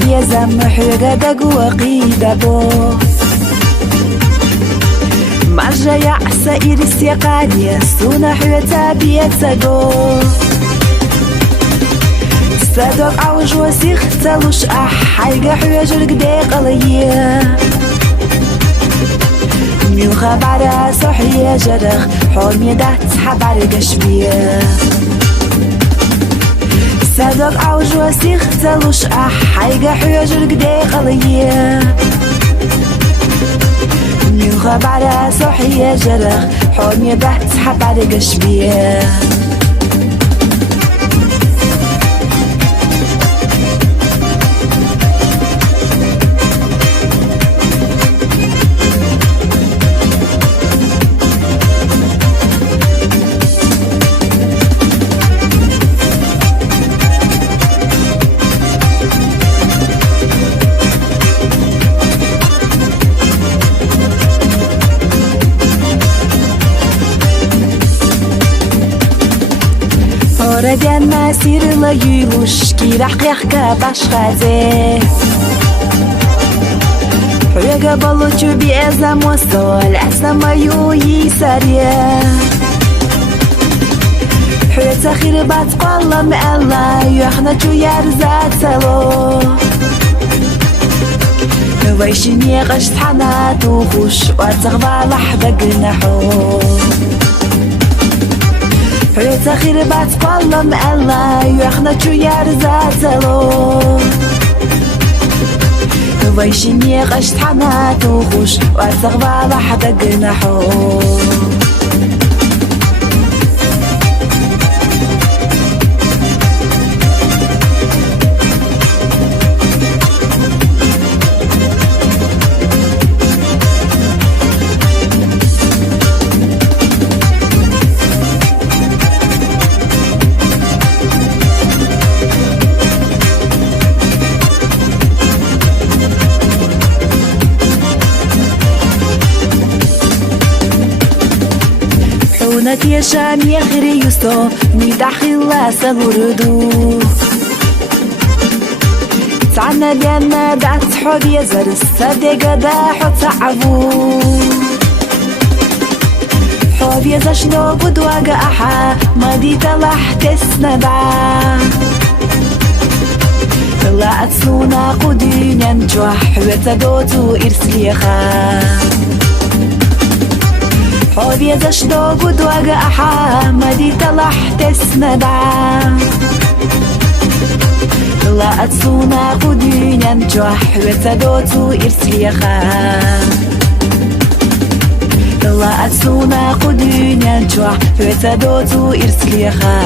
بيزم حوغا دقو قيدا بو مرجع يعسى إيرس يقاني سونا حوتا بيتساقو صدق عوج وسيخ تلوش حيقا حواج القديق عليا ميو خبارة صحية جرخ حومي ده تسحب على قشبية صدق عوج وسيخ تلوش حيقا حواج القديق عليا ميو خبارة صحية جرخ حومي ده تسحب على قشبية Oradan masirla yürüş ki rahqiyaqqa başqaze Huyaga baluchu bi'ezam wasol asamayu yisariya Huyata khirbat qallam Allah yuhna chu yarzat salo Waishini qasht hanatu khush wartagba lahda gnahu حياة خربت قلم الله يخنا شو يرزات سلو ويشني قشت حنات وخوش وارتغبى لحدا جناحو يشان يغري يسو ميداخل سبردو تعنا لأننا دعت حب يزر الصدق دا حط عبو حب يزر شنو بدواق أحا ما دي تلح تسنبع لا أتسونا قدين ينجوح وتدوتو إرسليخا حوضي زشدو بدواق أحا مدي تلح تسندع لا أتسونا قدين ينجوح وتدوتو إرسليخا لا أتسونا قدين ينجوح وتدوتو إرسليخا